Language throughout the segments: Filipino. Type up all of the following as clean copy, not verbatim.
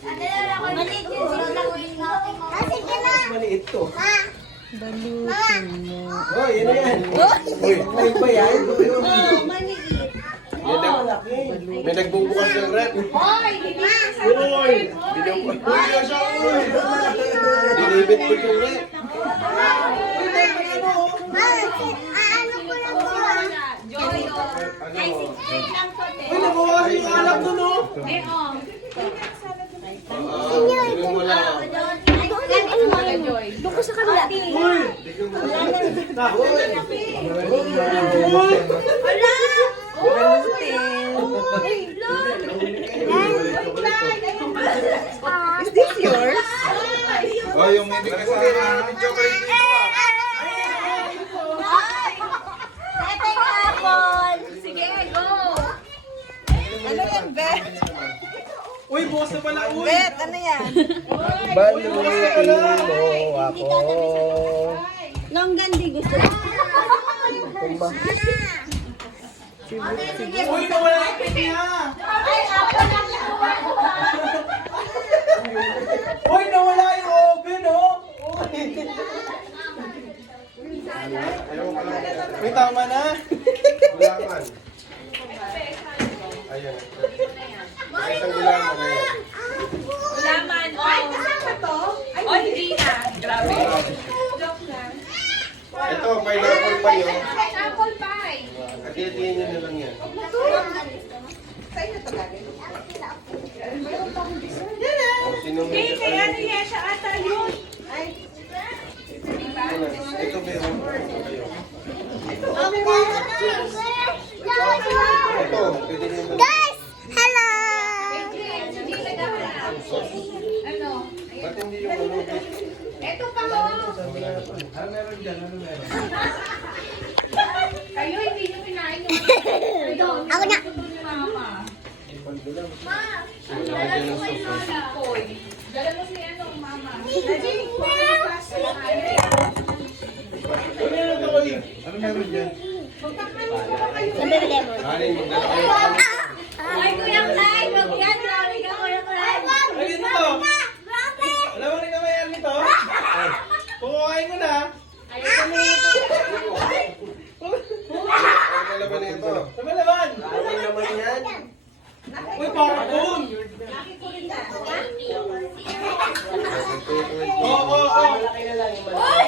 Maliit yun. Maliit to. Balutin mo. Oh, yun na yan. Uy, may ba yan? Oo, maliit. May nagbubukas ng rep. Hoy, hindi sa Uy! Binibit siya, uy! Binibit mo yung rep. Joy, ay, 16 lang po, te. Uy, nabawasan yung alak doon, oh! Meron. Sino mo lang. Doon ko sa kanila. Uy! Uy! Wala! Is this yours? Oh, yung hindi kasama yung chocolate dito Ito yung apple. Sige, go. Ano yan, Bet? Uy, bukas na pala, uy! Bet, ano yan? Balutin mo ako. Longgan di gusto. Uy, nawala yung piti niya! Ay, apple lang yan. Uy, nawala yung oven, oh! Uy, tama na! Gulaman. Ayun. Isang gulaman ngayon. Laman. Ay, kasama to? Oh, hindi na. Grabe. Joke lang. Ito, pineapple pa yun. Apple pie. Hati-hatiin nyo na lang yan. O, sino may Kaya niya siya ata yun. ito meron. Kayo. Ito, pwede nyo na. Ano? Ba't hindi yung ano? Ito pa ko. Ano meron dyan? Ano meron? Kayo hindi nyo kinain yung ako na. Mama. Dala mo kay Lola. Dala mo si ano, Mama. Ano meron dyan? Nabibili mo. Kanin, magdala kayo. Ay, Kuya Clay, wag yan. Grabe ka, Kuya Clay. Ay, dito! Alam mo rin naman yan nito? Kukuhain mo na! Ayaw mo Ano laman ito? Sa malaban! Ano naman yan? Uy, parang! Oo, oo, oo!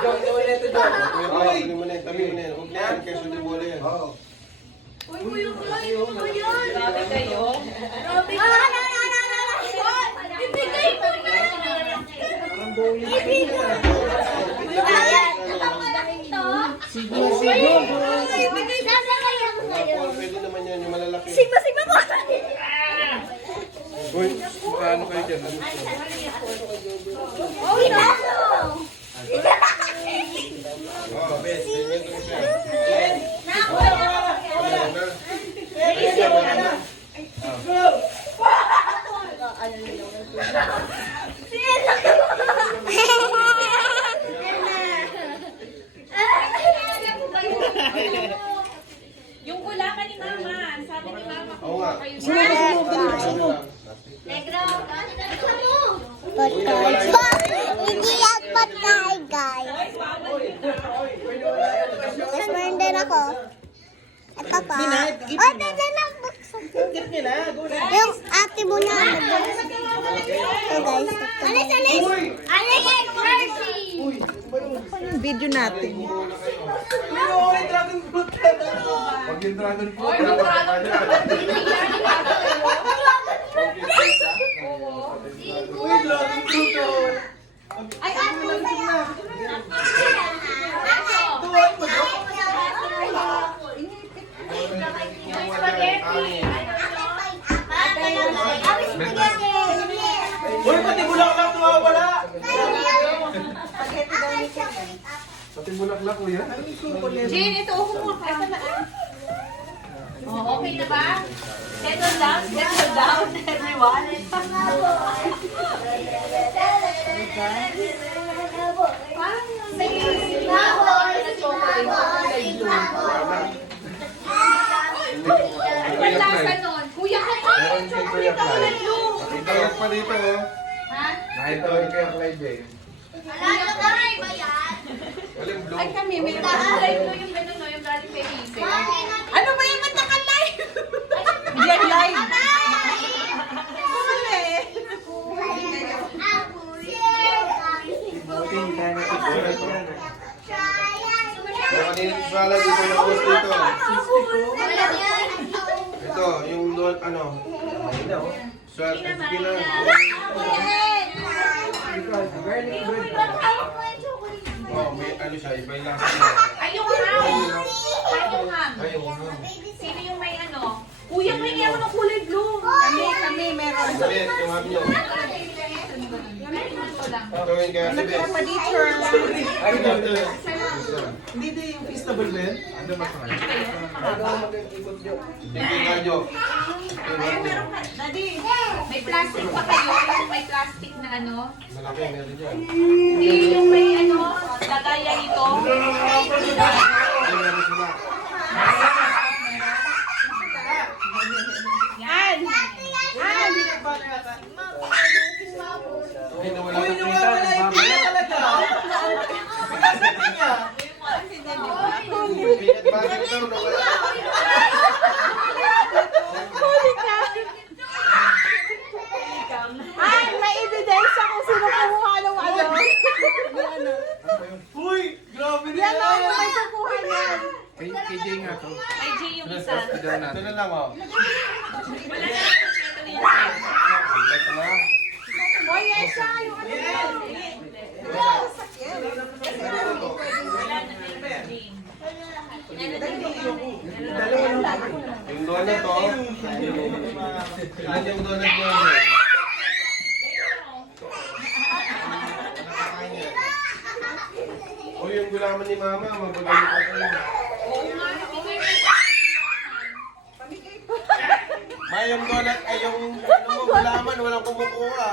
Tabi mo na yan, tabi mo na yan. Huwag na yan, kasi hindi bola yan. Uy, Kuya Clay, ano ba yan? Grabe kayo. Grabe ka. Ibigay mo yan. Ibigay mo yan. Sigma, sigma. Ibigay na sa kayo. Apple, pwede naman yan, yung malalaki. Sigma ko. Uy, ano kayo dyan? Oh, no. Oh, Ben, tingnan ko siya. Nakuha na. Ayan na. Yung gulaman ni Mama, sabi ni Mama Oo nga. Negro, Hindi yan patay, guys. Mas meron din ako. Ito pa. Oh, pwede na buksan. Get nyo na! Go na! Yung ate mo na nabuksan. Ito, guys. Alis, alis! Alis, mercy! Yung video natin. Uy, nawala yung dragon fruit! Pag yung dragon fruit, dapat pa dyan. Uy, dragon fruit, oh! ay, ano na? Tuwan mo, no? Uy, pati bulaklak nawawala! Pati bulaklak ko yan. Jane, ito, upo mo ka. Oh, okay na ba? Settle down, everyone. Parang may chocolate na blue. Ano ba lasa nun? Kuya ka pa! Kuya Clyde. Ito pa dito, oh. Ha? Nakita ko yung Kuya Clyde eh. Alala ka rin ba yan? Walang blue. Ay kami, may Live mo yung gano'n, no? Yung galing kay Hazel. Ano ba yung mataka-live? Yan live. Huli. Nakanilis pala dito yung post dito. Ito, yung doon, ano. Swerte, sige na. Oh, may ano siya, iba yung lasa niya. Ay, yung ham! Ay, yung ham! Ay, yung ano. Sino yung may ano? Kuya, may ako ng kulay blue! Kami, meron. Salit, yung hap nyo. Ito lang. Ito yung kaya salit. Nakita pa dito. Ay, ito. Hindi din yung feastable ba yun? Ano ba sa kanya? Tingnan nyo. Daddy. May plastic pa kayo, yung may plastic na ano. Malaki, meron dyan. Hindi yung may ano, lagaya nito. Ay, meron sila. Yan! Ay, nawala Uy, na nawawala yung pila talaga. Sabi niya. Pikat bakit daw, nawala. Ay, may ebidensya kung sino kumuha ng ano. Uy, grabe na Yan lang yung yan. may kukuha niyan. Ay, Jay yung isa. Ito na lang, oh. Wala na yung ito na yun. Ito na. Boy, yan siya. Yung ano. Wala na yung Jay. Yung donut, oh. Ilan yung donut nyo? O yung gulaman ni Mama, mabagalit pa kayo. Ma, yung donut, ay yung ano mo, gulaman, walang kumukuha.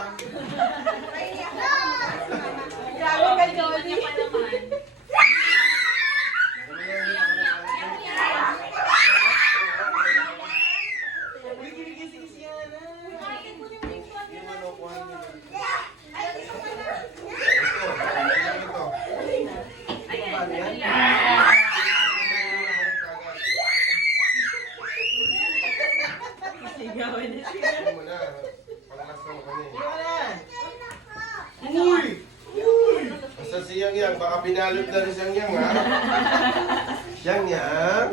Grabe ka, Joel niya pa naman. Uy, ginigising si Yana. Yung ano, kuha niyo. Ito, Ito mo na, panglas naman kami. Uy! Basta si Yang Yang, baka binalot na rin si Yang Yang, ha? Yang Yang?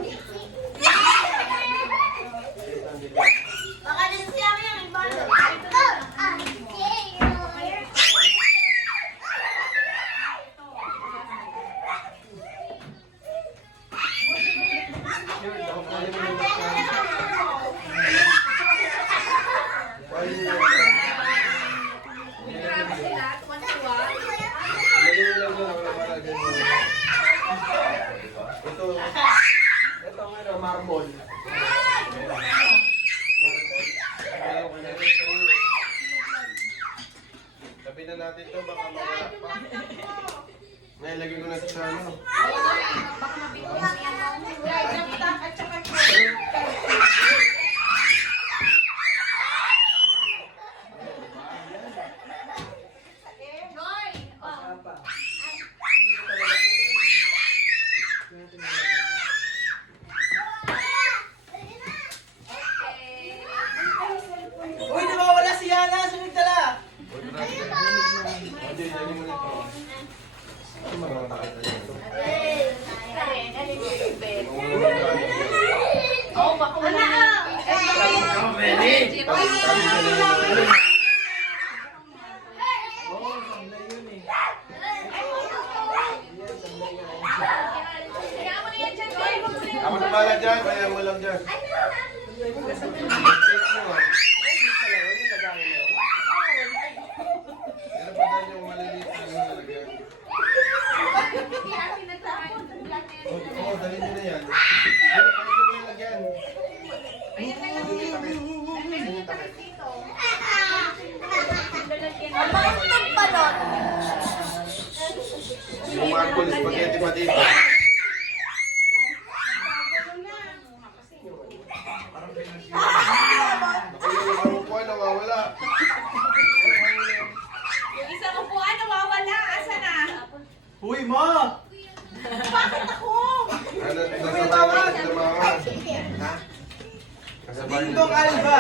Baka din siya yan. Grabe sila, tuwan-tuwa. Ito nga na, marble. Sabi na natin ito, baka mawala pa. Ngayon, lagay ko na ito sa ano. Uy, nawawala si Yana. Sunod dala. Hindi, dali mo na ito. Ano mga nakita niyo? Oo, baka wala na. Ako na pala dyan, kaya mo lang dyan. Take mo, ah. Pero pa dyan yung maliliit na yung nalagyan. Oo, dali nyo na yan. Dali, kahit yung nalagyan. Ayan na lang. Yung takip. Alba.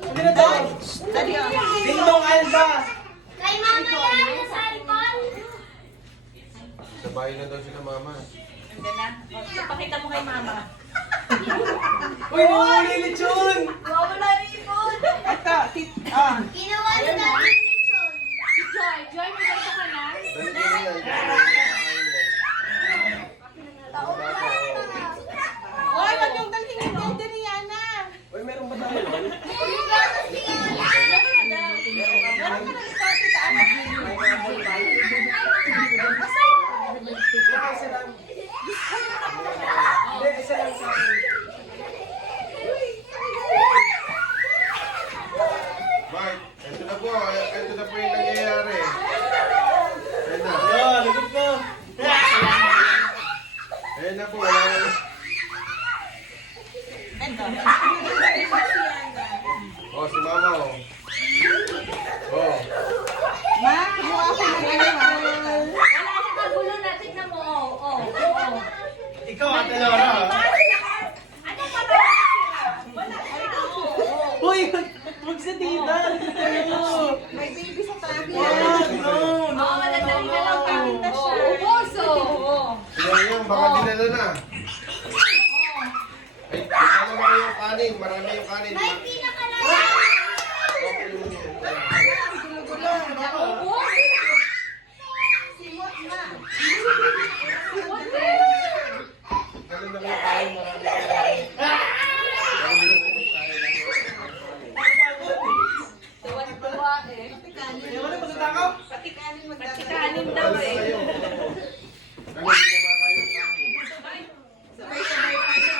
Hindi na to. Dingdong Alba. Kay mama yan, sa cellphone. Sa bahay na daw sila mama. Hindi na. O, pakita mo kay mama. Uy, nawawala yung lechon. Wala rin ipon. Ito, Ginawa na namin lechon. Si Joy. Joy, may ganito ka na? Dali ko yan. Hoy, wag yung dalhin yung dente ni Yana. Uy, meron ba tayo? Yung gatas ni Yana. Meron ka ng story sa anak. Hindi, isa lang sa akin. Mark, ito na po. Ito na po yung nangyayari. Ayan na. Yan, lagot na. Ayan na po. Wala na. Oh, si mama oh. Oh. Ma, kumuha ako ng ano. Wala na kagulo na. Tignan mo. Oh. Ikaw, Ate Laura. Ano pa ba? Wala na. Uy, wag sa tita. May baby sa tabi. No. Oo, madadali na lang. Pakita siya. Puso. Yan yan, baka dinala na. Ay, kasama mo yung kanin. Marami yung kanin. May pinakalala. Simot na. Kanin na yung kanin. Tuwan-tuwa eh. Ayaw na, matatakaw. Pati kanin Pati magdadala. kanin daw eh. Kanin na kayo kanin. Sabay-sabay pa siya.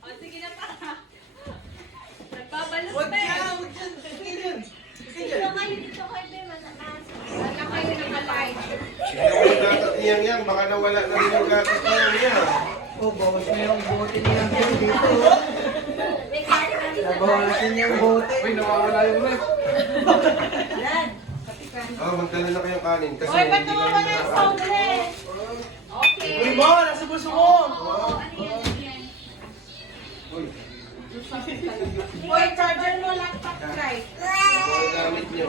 O, sige na pa. Nagbabalot Wag pa eh. yan, wag yan. Sige yan. Sige Ito yan. ngayon dito kay Ben, mataas. Wala kayo nakalive. Tignan mo yung gatas niyang yan. Baka nawala na rin yung gatas niyang yan. Oh, bawas na yung bote niya dito. May kanin na Bawasin yung bote. Uy, nawawala yung rep. Yan. Oh, magdala na kayong kanin. Kasi Hoy, ba't hindi nawawala kami yung nakakain. soundless? Okay. Uy, mo, nasa puso mo. Oo, ano yan, ano yan? Uy, Hoy, charger mo, laptop, try. ang gamit niyo.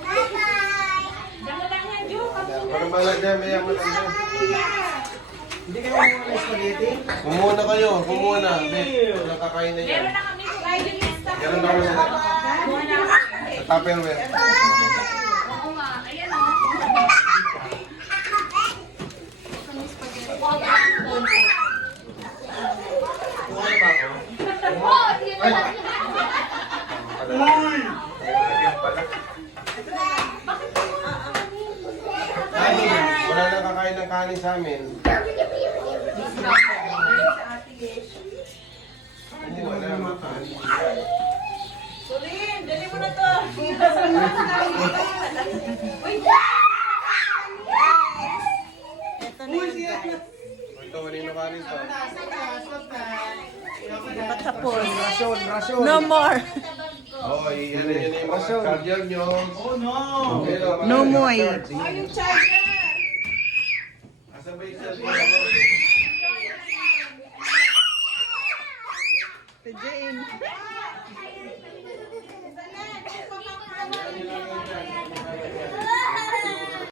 Bye-bye. Diyan mo lang yan, Jo. Para malagyan, maya malagyan. Hindi kayo mga spaghetti? Kumuha na kayo, kumuha na. Nakakain na yan. Meron na kami Friday lista. Meron na kami sa Kuha na kami. Tupperware. Oo nga. Ayan o. Kuha ka ng konti. Kuha na ba ako? Oh, yun na lang. Uy! Ay, wala nang kakain ng kanin sa amin. Hindi, wala naman kanin. Sulin, dali mo na to. Ito na Uy, yun, siya na. guys. Ito, kanino kanin to? Patapos. Rasyon, rasyon. No more. Oo, iyan na yun yung mga charger nyo. Oh, no. No more. Ay, yung charger. Asa ba yung cellphone mo? Ito, Jane.